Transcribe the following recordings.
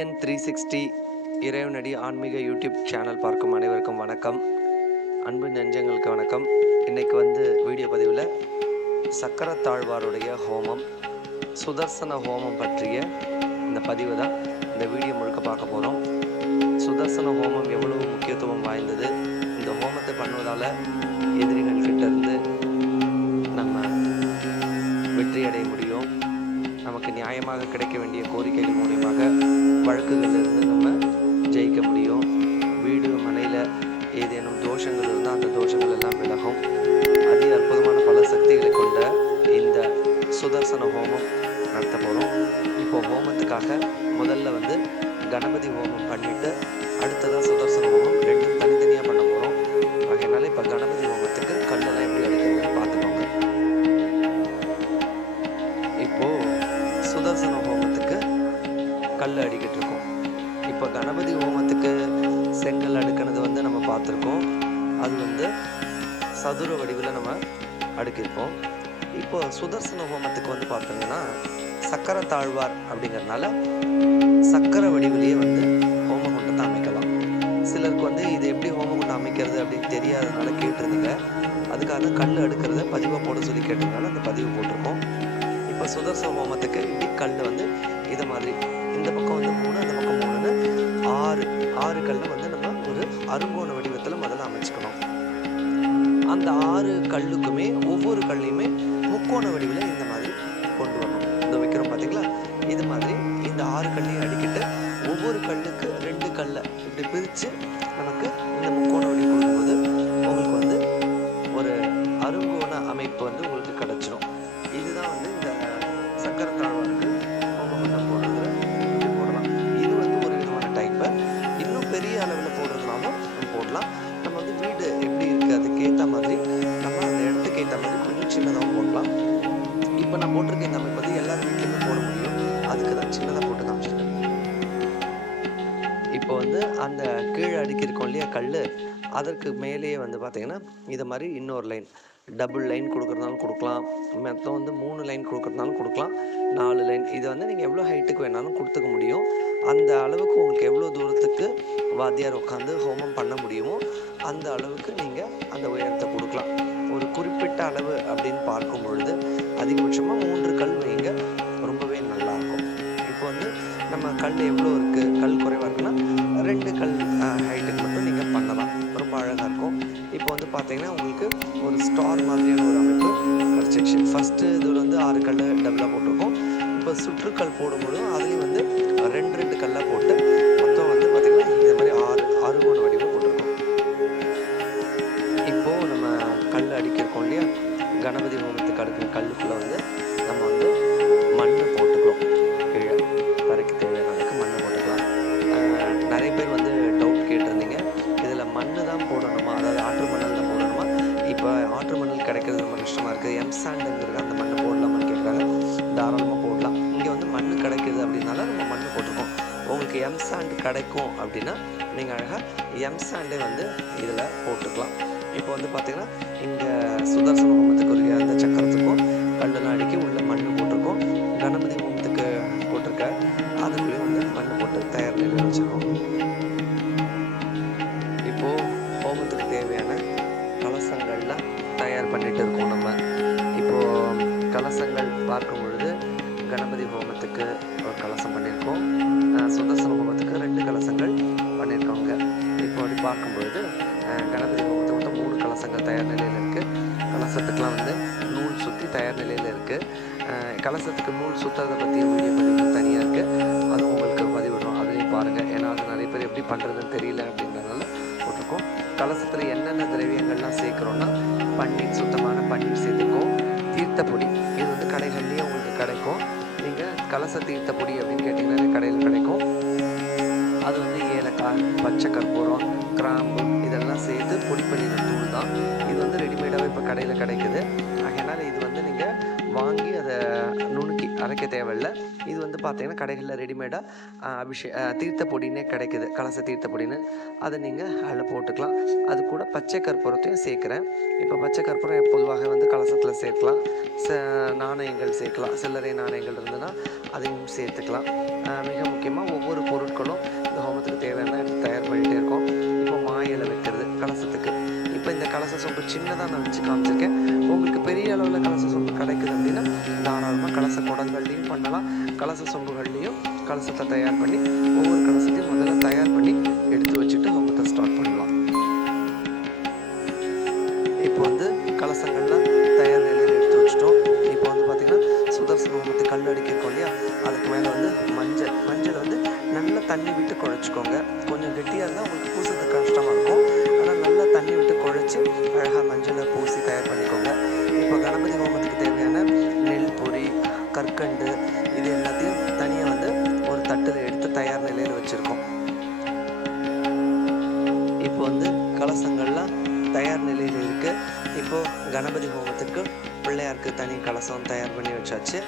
TN three sixty இறைவனடி ஆன்மீக YouTube channel பார்க்கும் அனைவருக்கும் வணக்கம். அன்பு நெஞ்சங்களுக்கு வணக்கம். இன்றைக்கு வந்து வீடியோ பதிவில் சக்கரத்தாழ்வாருடைய ஹோமம் சுதர்சன ஹோமம் பற்றிய இந்த பதிவு தான். இந்த வீடியோ முழுக்க பார்க்க போகிறோம் சுதர்சன ஹோமம் எவ்வளவு முக்கியத்துவம் வாய்ந்தது? இந்த ஹோமத்தை பண்ணுவதால் எதிரிகள் கிட்டேருந்து நம்ம வெற்றி அடைய முடியும். நமக்கு நியாயமாக கிடைக்க வேண்டிய கோரிக்கைகள் மூலியமாக வழக்குகளிலிருந்து நம்ம ஜெயிக்க முடியும். வீடு மனையில் ஏதேனும் தோஷங்கள் இருந்தால் அந்த தோஷங்கள் எல்லாம் விலகும். அதி அற்புதமான பல சக்திகளை கொண்ட இந்த சுதர்சன ஹோமம் நடத்த போகிறோம் இப்போ ஹோமத்துக்காக முதல்ல வந்து கணபதி ஹோமம் பண்ணிவிட்டு அடுத்ததாக சுதர்சன ஹோமம் ஆதி ஹோமத்துக்கு செங்கல் அடுக்கினது வந்து நம்ம பார்த்துருக்கோம். அது வந்து சதுர வடிவில் நம்ம அடுக்கியிருப்போம் இப்போ சுதர்சன ஹோமத்துக்கு வந்து பார்த்தீங்கன்னா சக்கர தாழ்வார் அப்படிங்கிறதுனால சக்கர வடிவிலேயே வந்து ஹோமகுண்டத்தை அமைக்கலாம். சிலருக்கு வந்து இது எப்படி ஹோமகுண்டம் அமைக்கிறது அப்படின்னு தெரியாதனால கேட்டிருந்தீங்க. அதுக்காக கல் அடுக்கிறத பதிவாக போட சொல்லி கேட்டதுனால அந்த பதிவு போட்டிருக்கோம். இப்போ சுதர்சன ஹோமத்துக்கு இப்படி கல் வந்து இதை மாதிரி இந்த பக்கம் வந்து மூணு அந்த ஆறு கல் வந்து நம்ம ஒரு அருங்கோண வடிவத்தில் முதல்ல அமைச்சுக்கணும். அந்த ஆறு கல்லுக்குமே ஒவ்வொரு கல்லையுமே முக்கோண வடிவில் இந்த மாதிரி கொண்டு வரணும். இந்த வைக்கிறோம் பார்த்தீங்களா இது மாதிரி இந்த ஆறு கல்லையும் அடிக்கிட்டு ஒவ்வொரு கல்லுக்கு ரெண்டு கல்லை இப்படி பிரித்து நமக்கு இப்போ நான் போட்டிருக்கேன் இந்த அமைப்பு வந்து எல்லார் வீட்லையுமே போட முடியும். அதுக்கு தான் சின்னதாக போட்டு காமிச்சிருக்கேன். இப்போ வந்து அந்த கீழே அடுக்கியிருக்கோம் இல்லையா கல் அதற்கு மேலேயே வந்து பார்த்தீங்கன்னா இது மாதிரி இன்னொரு லைன் டபுள் லைன் கொடுக்குறதுனாலும் கொடுக்கலாம். மொத்தம் வந்து மூணு லைன் கொடுக்குறதுனாலும் கொடுக்கலாம். நாலு லைன் இது வந்து நீங்கள் எவ்வளோ ஹைட்டுக்கு வேணாலும் கொடுத்துக்க முடியும். அந்த அளவுக்கு உங்களுக்கு எவ்வளோ தூரத்துக்கு வாத்தியார் உட்காந்து ஹோமம் பண்ண முடியுமோ அந்த அளவுக்கு நீங்கள் அந்த உயரத்தை கொடுக்கலாம். குறிப்பிட்ட அளவு அப்படின்னு பார்க்கும் பொழுது அதிகபட்சமாக மூன்று கல் வைங்க ரொம்பவே நல்லாயிருக்கும். இப்போ வந்து நம்ம கல் எவ்வளோ இருக்குது கல் குறைவாக இருக்குன்னா ரெண்டு கல் ஹைட்டுக்கு மட்டும் நீங்கள் பண்ணலாம். ரொம்ப அழகாக இருக்கும். இப்போ வந்து பார்த்தீங்கன்னா உங்களுக்கு ஒரு ஸ்டார் மாதிரியான ஒரு அமைப்பு கிடச்சிச்சு ஃபஸ்ட்டு இதில் வந்து ஆறு கல் டபுளாக போட்டிருக்கோம். இப்போ சுற்றுக்கல் போடும்போது அதுலேயும் வந்து ரெண்டு ரெண்டு கல்லாக போட்டு கஷ்டமாக இருக்குது எம் சாண்டுங்கிறது அந்த மண் போடலாமான்னு கேட்குறாங்க தாராளமாக போடலாம். இங்கே வந்து மண் கிடைக்குது அப்படின்னால நம்ம மண் போட்டிருக்கோம். உங்களுக்கு எம் சாண்ட் கிடைக்கும் அப்படின்னா நீங்கள் அழகாக எம் சாண்டே வந்து இதில் போட்டுக்கலாம். இப்போ வந்து பார்த்தீங்கன்னா இங்கே சுதர்சன ஹோமத்துக்கு உரிய அந்த சக்கரத்துக்கும் கல்லெல்லாம் அடுக்கி உள்ள மண் போட்டிருக்கோம். கணபதி ஹோமத்துக்கு போட்டிருக்க அதுக்குள்ளேயும் வந்து மண் போட்டு தயார் நிலையில் வச்சுருக்கோம். இப்போது ஹோமத்துக்கு தேவையான கலசங்கள்லாம் தயார் பண்ணிட்டு இருக்கோம் நம்ம. இப்போது கலசங்கள் பார்க்கும் பொழுது கணபதி ஹோமத்துக்கு ஒரு கலசம் பண்ணியிருக்கோம். சுதர்சன ஹோமத்துக்கு ரெண்டு கலசங்கள் பண்ணியிருக்கோங்க. இப்போ அப்படி பார்க்கும்பொழுது கணபதி ஹோமத்துக்கு மொத்தம் மூணு கலசங்கள் தயார் நிலையில் இருக்குது கலசத்துக்கெலாம் வந்து நூல் சுற்றி தயார் நிலையில் இருக்குது கலசத்துக்கு நூல் சுற்றுறதை பற்றி வீடியோ பதிவு தனியாக இருக்குது அதுவும் உங்களுக்கு பதிவிடுறோம் அதையும் பாருங்கள் ஏன்னா அது நிறைய பேர் எப்படி பண்ணுறதுன்னு தெரியல அப்படின்றதுனால போட்டிருக்கோம். கலசத்தில் என்னென்ன திரவியங்கள்லாம் சேர்க்குறோன்னா பன்னீர் சுத்தமான பன்னீர் சேர்த்துக்கோம் தீர்த்த பொடி இது வந்து கடைகள்லேயே உங்களுக்கு கிடைக்கும். நீங்கள் கலச தீர்த்த பொடி அப்படின்னு கேட்டிங்கனாலே கடையில் கிடைக்கும். அது வந்து ஏலக்காய் பச்சை கற்பூரம் கிராம்பு இதெல்லாம் சேர்த்து பொடி பண்ணின தூள் தான். இது வந்து ரெடிமேடாகவே இப்போ கடையில் கிடைக்குது. அதனால் இது வந்து அரைக்க தேவையில்ல. இது வந்து பார்த்தீங்கன்னா கடைகளில் ரெடிமேடாக அபிஷே தீர்த்த பொடினே கிடைக்குது. கலச தீர்த்த பொடின்னு. அதை நீங்கள் அதில் போட்டுக்கலாம். அது கூட பச்சை கற்பூரத்தையும் சேர்க்குறேன். இப்போ பச்சை கற்பூரம் பொதுவாக வந்து கலசத்தில் சேர்க்கலாம். ச நாணயங்கள் சேர்க்கலாம். சில்லறை நாணயங்கள் இருந்ததுன்னா அதையும் சேர்த்துக்கலாம். மிக முக்கியமாக ஒவ்வொரு பொருட்களும் இந்த ஹோமத்துக்கு தேவையான கலசம் சொம்பு சின்னதாக நான் வச்சு காமிச்சிருக்கேன். உங்களுக்கு பெரிய அளவில் கலச சொம்பு கிடைக்குது அப்படின்னா தாராளமாக கலச குடங்கள்லையும் பண்ணலாம். கலச சொம்புகள்லையும் கலசத்தை தயார் பண்ணி ஒவ்வொரு கலசத்தையும் முதல்ல தயார் பண்ணி அழகாக மஞ்சளை பூசி தயார் பண்ணிக்கோங்க. இப்போ கணபதி ஹோமத்துக்கு தேவையான நெல் பொறி கற்கண்டு இது எல்லாத்தையும் தனியாக வந்து ஒரு தட்டில் எடுத்து தயார் நிலையில் வச்சுருக்கோம். இப்போ வந்து கலசங்கள்லாம் தயார் நிலையில் இருக்குது இப்போது கணபதி ஹோமத்துக்கு பிள்ளையாருக்கு தனி கலசம் தயார் பண்ணி வச்சாச்சு.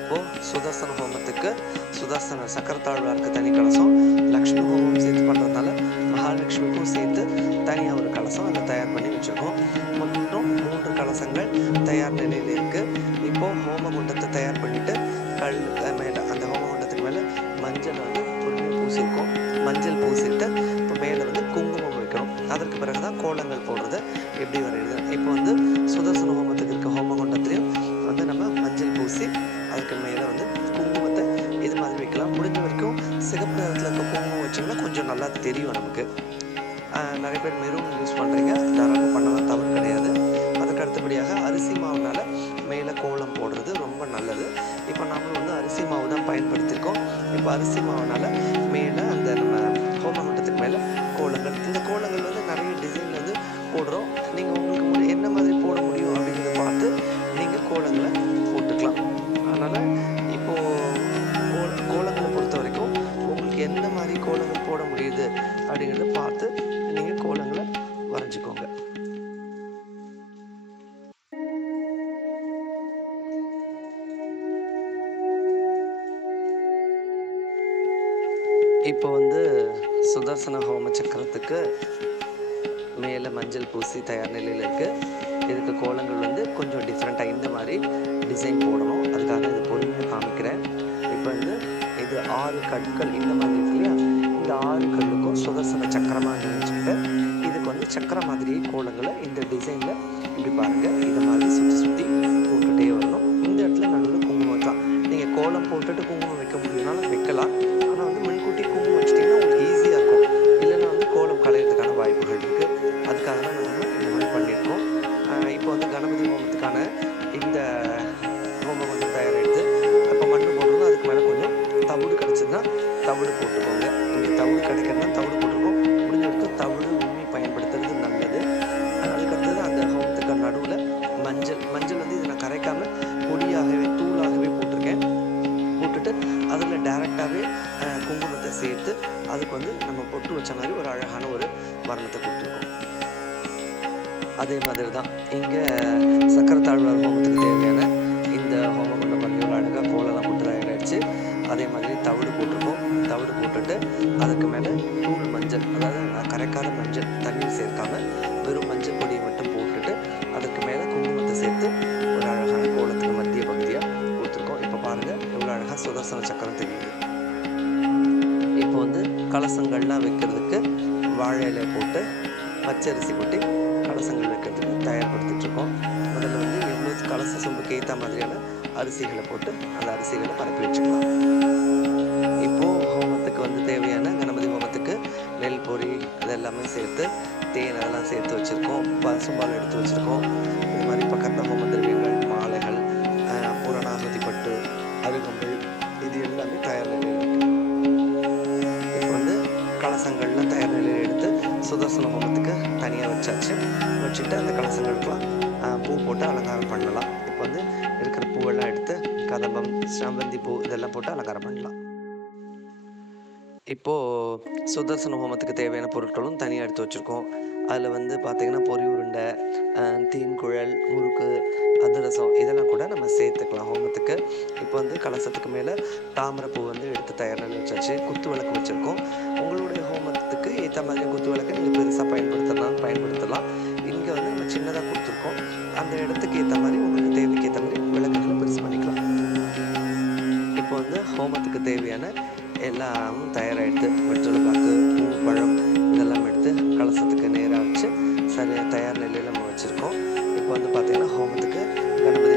இப்போது சுதர்சன ஹோமத்துக்கு சுதர்சன சக்கரத்தாழ்வாருக்கு தனி கலசம். லக்ஷ்மி ஹோமம் சேர்த்து பண்ணுறதுனால மகாலட்சுமிக்கும் சேர்த்து தனியாக ஒரு கலசம் அதை தயார் பண்ணி வச்சுருக்கோம். மற்றும் மூன்று கலசங்கள் தயார் நிலையில் இருக்குது இப்போது ஹோம குண்டத்தை தயார் பண்ணிவிட்டு கல் மேலே அந்த ஹோமகுண்டத்துக்கு மேலே மஞ்சள் வந்து பொறுமையாக பூசியிருக்கோம் மஞ்சள் பூசிட்டு இப்போ மேலே வந்து குங்குமம் வைக்கிறோம் அதற்கு பிறகு தான் கோலங்கள் போடுறது எப்படி வரையுது இப்போ வந்து சுதர்சன ஹோமத்துக்கு இருக்க ஹோமகுண்டத்துலேயும் வந்து நம்ம மஞ்சள் பூசி அதுக்கு மேலே வந்து குங்குமத்தை இது மாதிரி வைக்கலாம் முடிஞ்ச வரைக்கும் சிகப்பு நிறத்தில் இருக்க குங்குமம் வச்சிங்கன்னா கொஞ்சம் நல்லா தெரியும் நமக்கு. நிறைய பேர் மெரூன் யூஸ் பண்ணுறீங்க தாராளமாக பண்ணலாம். தவறு கிடையாது. அதுக்கு அடுத்தபடியாக அரிசி மாவுனால் மேலே கோலம் போடுறது ரொம்ப நல்லது. இப்போ நாமளும் வந்து அரிசி மாவு தான் பயன்படுத்தியிருக்கோம் இப்போ அரிசி மாவுனால் மேலே அந்த நம்ம ஹோமகுண்டத்துக்கு மேலே கோலங்கள். இந்த கோலங்கள் வந்து நிறைய டிசைன் வந்து போடுறோம். நீங்கள் உங்களுக்கு என்ன மாதிரி போட முடியும் அப்படிங்கிறத பார்த்து நீங்கள் கோலங்களை போட்டுக்கலாம். அதனால் கோலங்கள் போட முடியுது அப்படிங்கிறத பார்த்து நீங்கள் கோலங்களை வரைஞ்சிக்கோங்க. இப்போ வந்து சுதர்சன ஹோம சக்கரத்துக்கு மேலே மஞ்சள் பூசி தயார் நிலையில் இருக்குது இதுக்கு கோலங்கள் வந்து கொஞ்சம் டிஃப்ரெண்ட்டாக இந்த மாதிரி டிசைன் போடணும். அதுக்காக இது பொறுமையாக காமிக்கிறேன். இப்போ வந்து இது ஆறு கற்கள் இந்த மாதிரி இருக்கு இல்லையா? இந்த ஆறு கல்லுக்கும் சுதர்சன சக்கரமாக நினைச்சுட்டு இதுக்கு வந்து சக்கர மாதிரி கோலங்களை இந்த டிசைனில் இப்படி பாருங்கள் இந்த மாதிரி சுற்றி சுற்றி போட்டுகிட்டே வரணும். இந்த இடத்துல நடுவில் குங்குமம் தான் நீங்கள் கோலம் போட்டுட்டு குங்குமம் வைக்க முடியும்னாலும் வைக்கலாம். அதே மாதிரி தவிடு போட்டிருக்கோம். தவிடு போட்டுட்டு அதுக்கு மேலே தூள் மஞ்சள் அதாவது கரைக்கார மஞ்சள் தண்ணீர் சேர்க்காம வெறும் மஞ்சள் பொடியை மட்டும் போட்டுட்டு அதுக்கு மேலே குங்குமத்தை சேர்த்து ஒரு அழகான கோலத்துக்கு மத்திய பகுதியாக கொடுத்துருக்கோம் இப்போ பாருங்கள் எவ்வளோ அழகாக சுதர்சன சக்கரம் தெரியுது. இப்போ வந்து கலசங்கள்லாம் வைக்கிறதுக்கு வாழை இலை போட்டு பச்சரிசி கொட்டி கலசங்கள் வைக்கிறதுக்கு தயார்படுத்திட்டு இருக்கோம். வந்து எவ்வளோ கலச சொம்புக்கு ஏற்ற மாதிரியான அரிசிகளை போட்டு அந்த அரிசிகளை பரப்பி வச்சுக்கலாம். இப்போது ஹோமத்துக்கு வந்து தேவையான கணபதி ஹோமத்துக்கு நெல் பொறி அதெல்லாமே சேர்த்து தேன் அதெல்லாம் சேர்த்து வச்சுருக்கோம். பசும்பால் எடுத்து வச்சுருக்கோம். இது மாதிரி பக்கத்தில் ஹோம திரவியங்கள் மாலைகள் ஆஹ், பட்டு அருகம்புல் இது எல்லாமே தயார் நிலையில் இப்போ வந்து கலசங்கள்லாம் தயார் நிலையில் எடுத்து சுதர்சன ஹோமத்துக்கு தனியாக வச்சாச்சு. வச்சுட்டு அந்த கலசங்களுக்கெல்லாம் பூ போட்டு அலங்காரம் பண்ணலாம். சாமந்தி பூ இதெல்லாம் போட்டு அலங்காரம் பண்ணலாம். இப்போது சுதர்சன ஹோமத்துக்கு தேவையான பொருட்களும் தனியாக எடுத்து வச்சுருக்கோம். அதில் வந்து பார்த்திங்கன்னா பொரி உருண்டை தீன்குழல் முறுக்கு அதிரசம் இதெல்லாம் கூட நம்ம சேர்த்துக்கலாம் ஹோமத்துக்கு. இப்போ வந்து கலசத்துக்கு மேலே தாமரைப்பூ வந்து எடுத்து தயார் பண்ணி வச்சாச்சு குத்து விளக்கு வச்சுருக்கோம். உங்களுடைய ஹோமத்துக்கு ஏற்ற மாதிரி குத்து விளக்கு நீங்கள் பெருசாக பயன்படுத்தலாம் பயன்படுத்தலாம். இங்கே வந்து நம்ம சின்னதாக கொடுத்துருக்கோம். அந்த இடத்துக்கு ஏற்ற மாதிரி உங்களுக்கு தேவை ஹோமத்துக்கு தேவையான எல்லாம் தயாராகிடுது வெற்றிலை பாக்கு பூ பழம் இதெல்லாம் எடுத்து கலசத்துக்கு நேராக வச்சு சரியாக தயார் நிலையில் நம்ம வச்சுருக்கோம். இப்போ வந்து பார்த்திங்கன்னா ஹோமத்துக்கு கணபதி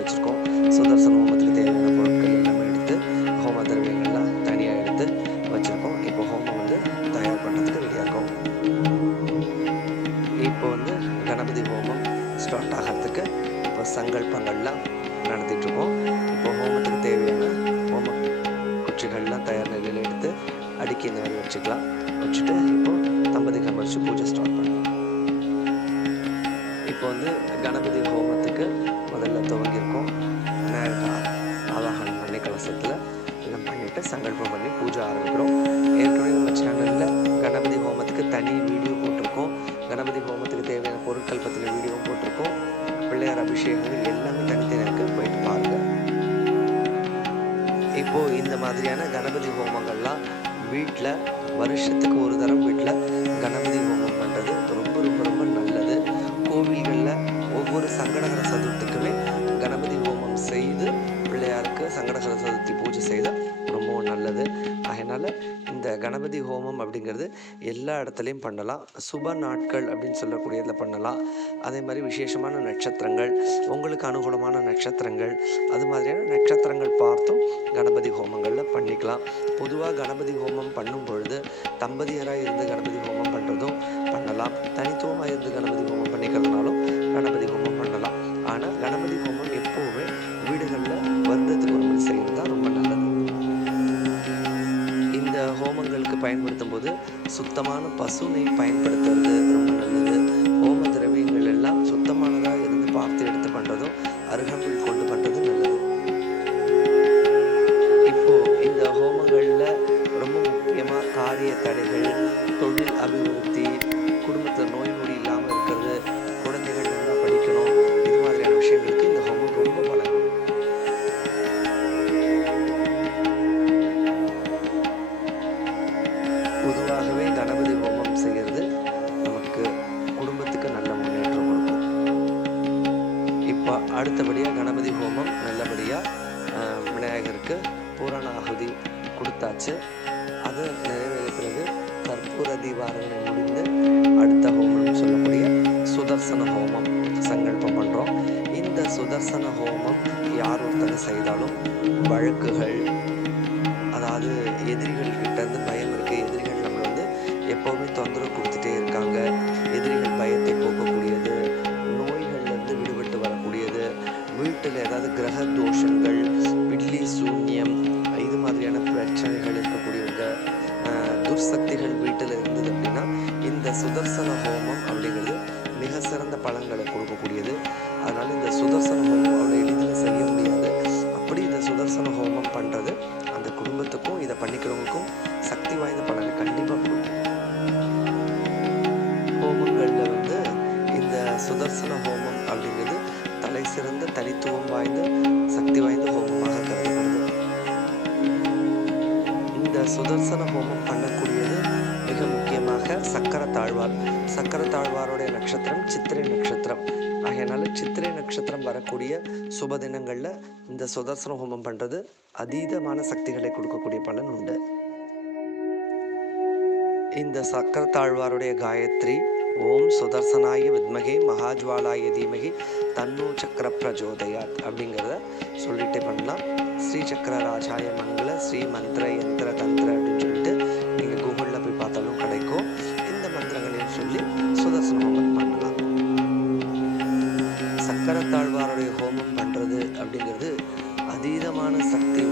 வச்சுருக்கோம் சங்கல்பம் பண்ணி பூஜை ஆரம்பிக்கிறோம். ஏற்கனவே நம்ம சேனலில் கணபதி ஹோமத்துக்கு தனி வீடியோ போட்டிருக்கோம். கணபதி ஹோமத்துக்கு தேவையான பொருட்கள் பற்றின வீடியோவும் போட்டிருக்கோம். பிள்ளையார் அபிஷேகங்கள் எல்லாமே தனித்தனியாக இருக்கு. போயிட்டு பாருங்கள் இப்போது இந்த மாதிரியான கணபதி ஹோமங்கள்லாம் வீட்டில் வருஷத்துக்கு ஒரு தரம் வீட்டில் கணபதி ஹோமம் பண்ணுறது ரொம்ப ரொம்ப ரொம்ப நல்லது. கோவில்களில் ஒவ்வொரு சங்கடகர சதுர்த்திக்குமே கணபதி ஹோமம் செய்து பிள்ளையாருக்கு சங்கடகர சதுர்த்தி பூஜை செய்தால் அதனால் இந்த கணபதி ஹோமம் அப்படிங்கிறது எல்லா இடத்துலையும் பண்ணலாம். சுப நாட்கள் அப்படின்னு சொல்லக்கூடியதில் பண்ணலாம். அதே மாதிரி விசேஷமான நட்சத்திரங்கள் உங்களுக்கு அனுகூலமான நட்சத்திரங்கள் அது மாதிரியான நட்சத்திரங்கள் பார்த்தும் கணபதி ஹோமங்களில் பண்ணிக்கலாம். பொதுவாக கணபதி ஹோமம் பண்ணும் பொழுது தம்பதியராக இருந்து கணபதி ஹோமம் பண்ணுறதும் பண்ணலாம். தனித்துவமாக இருந்து கணபதி ஹோமம் பண்ணிக்கிறதுனாலும் கணபதி ஹோமம் பண்ணலாம். ஆனால் கணபதி ஹோமம் எப்போவுமே பயன்படுத்தும் போது சுத்தமான பசுவை பயன்படுத்துறது ரொம்ப நல்லது. ஹோம திரவியங்கள் எல்லாம் சுத்தமானதாக இருந்து பார்த்து எடுத்து பண்ணுறதும் அருகம்பில் விநாயகருக்கு பூரண ஆகுதி கொடுத்தாச்சு. அது நிறைவேறிய பிறகு கற்பூர தீபாரணை முடிந்து அடுத்த ஹோமம்னு சொல்லக்கூடிய சுதர்சன ஹோமம் சங்கல்பம் பண்ணுறோம் இந்த சுதர்சன ஹோமம் யார் ஒருத்தங்க செய்தாலும் வழக்குகள் அதாவது எதிரிகள் கிட்ட இருந்து பயம் இருக்க. எதிரிகள் நம்மளை வந்து எப்போவுமே தொந்தரவு கொடுத்துட்டே இருக்கு பிரச்சனைகள் இருக்கக்கூடியவங்க துர்சக்திகள் வீட்டில் இருந்தது அப்படின்னா இந்த சுதர்சன ஹோமம் அப்படிங்கிறது மிக சிறந்த பலன்களை கொடுக்கக்கூடியது. அதனால் இந்த சுதர்சன ஹோமம் அவ்வளோ எளிதில் செய்ய முடியாது. அப்படி இந்த சுதர்சன ஹோமம் பண்ணுறது அந்த குடும்பத்துக்கும் இதை பண்ணிக்கிறவங்களுக்கும் சக்தி வாய்ந்த பலனை கண்டிப்பாக கொடுக்கும். ஹோமங்களில் வந்து இந்த சுதர்சன ஹோமம் அப்படிங்கிறது தலை சிறந்த தனித்துவம் வாய்ந்த சுதர்சன ஹோமம் பண்ணக்கூடியது மிக முக்கியமாக சக்கர தாழ்வார். சக்கர தாழ்வாருடைய நட்சத்திரம் சித்திரை நட்சத்திரம். ஆகையினால சித்திரை நட்சத்திரம் வரக்கூடிய சுப தினங்களில் இந்த சுதர்சன ஹோமம் பண்ணுறது அதீதமான சக்திகளை கொடுக்கக்கூடிய பலன் உண்டு. இந்த சக்கர தாழ்வாருடைய காயத்ரி ஓம் சுதர்சனாய வித்மகே மகாஜ்வாலாய தீமகி தன்னு சக்கர பிரஜோதயாத் அப்படிங்கிறத சொல்லிட்டே பண்ணலாம். ஸ்ரீ சக்கர ராஜாய மங்கள ஸ்ரீ மந்திர யந்திர தந்திர அப்படின்னு சொல்லிட்டு நீங்கள் கூகுளில் போய் பார்த்தாலும் கிடைக்கும். இந்த மந்திரங்களையும் சொல்லி சுதர்சன ஹோமம் பண்ணலாம். சக்கரத்தாழ்வாருடைய ஹோமம் பண்ணுறது அப்படிங்கிறது அதீதமான சக்தி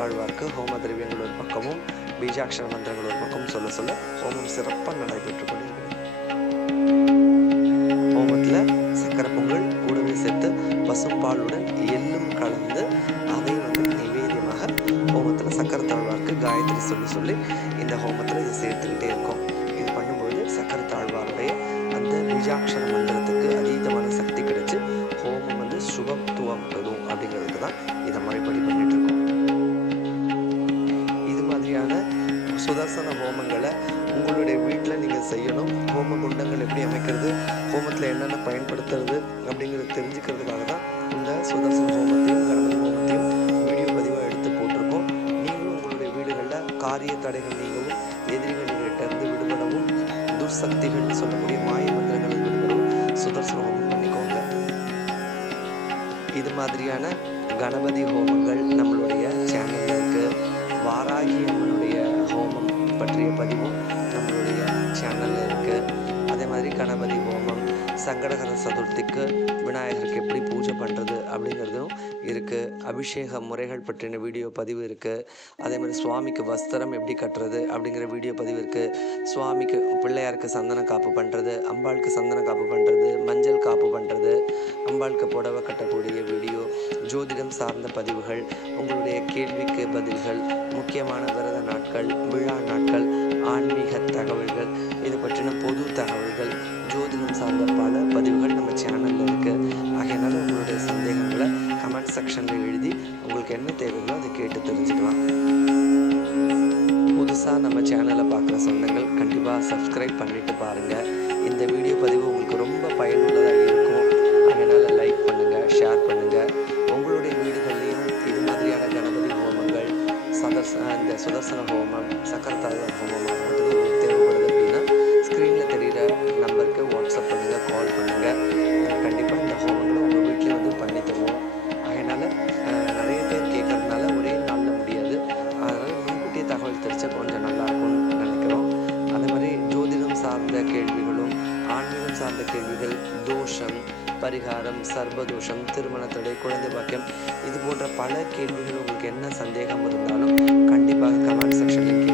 தாழ்வார்க்கு ஹோம திரவியங்கள் ஒரு பக்கமும் பீஜாட்சர மந்திரங்கள் ஒரு பக்கம் சொல்ல சொல்ல ஹோமம் சிறப்பாக நடைபெற்று கொண்டிருக்கிறது. ஹோமத்தில் சக்கரை பொங்கல் கூடவே சேர்த்து பசும்பாலுடன் எள்ளும் கலந்து அதை வந்து நைவேத்தியமாக ஹோமத்தில் சக்கரை தாழ்வார்க்கு காயத்ரி சொல்லி சொல்லி சுதர்சன ஹோமங்களை உங்களுடைய வீட்டில் நீங்கள் செய்யணும். ஹோம குண்டங்கள் எப்படி அமைக்கிறது ஹோமத்தில் என்னென்ன பயன்படுத்துறது அப்படிங்கிறத தெரிஞ்சுக்கிறதுக்காக தான் இந்த சுதர்சன ஹோமத்தையும் கணபதி ஹோமத்தையும் வீடியோ பதிவாக எடுத்து போட்டிருக்கோம். நீங்களும் உங்களுடைய வீடுகளில் காரிய தடைகள் நீங்கவும் எதிரிகளிட்ட இருந்து விடுபடவும் துர்சக்திகள்னு சொல்லக்கூடிய மாய மந்திரங்களை விடுபடவும் சுதர்சன ஹோமம் பண்ணிக்கோங்க. இது மாதிரியான கணபதி ஹோமங்கள் நம்மளுடைய சேனலில் இருக்குது வாராகி அம்மனுடைய பற்றிய பதிவும் நம்மளுடைய சேனலில் இருக்குது அதே மாதிரி கணபதி ஹோமம் சங்கடகர சதுர்த்திக்கு விநாயகருக்கு எப்படி பூஜை பண்ணுறது அப்படிங்கிறதும் இருக்குது அபிஷேக முறைகள் பற்றின வீடியோ பதிவு இருக்குது அதே மாதிரி சுவாமிக்கு வஸ்திரம் எப்படி கட்டுறது அப்படிங்கிற வீடியோ பதிவு இருக்குது சுவாமிக்கு பிள்ளையாருக்கு சந்தன காப்பு பண்ணுறது அம்பாளுக்கு சந்தன காப்பு பண்ணுறது மஞ்சள் காப்பு பண்ணுறது அம்பாளுக்கு புடவை கட்டக்கூடிய வீடியோ ஜோதிடம் சார்ந்த பதிவுகள் உங்களுடைய கேள்விக்கு பதில்கள் முக்கியமான விரத நாட்கள் விழா நாட்கள் ஆன்மீக தகவல்கள் இது பற்றின பொது பரிகாரம் சர்வதோஷம் திருமண தடை குழந்தை பாக்கியம் இது போன்ற பல கேள்விகள் உங்களுக்கு என்ன சந்தேகம் இருந்தாலும் கண்டிப்பாக கமெண்ட் செக்ஷனில்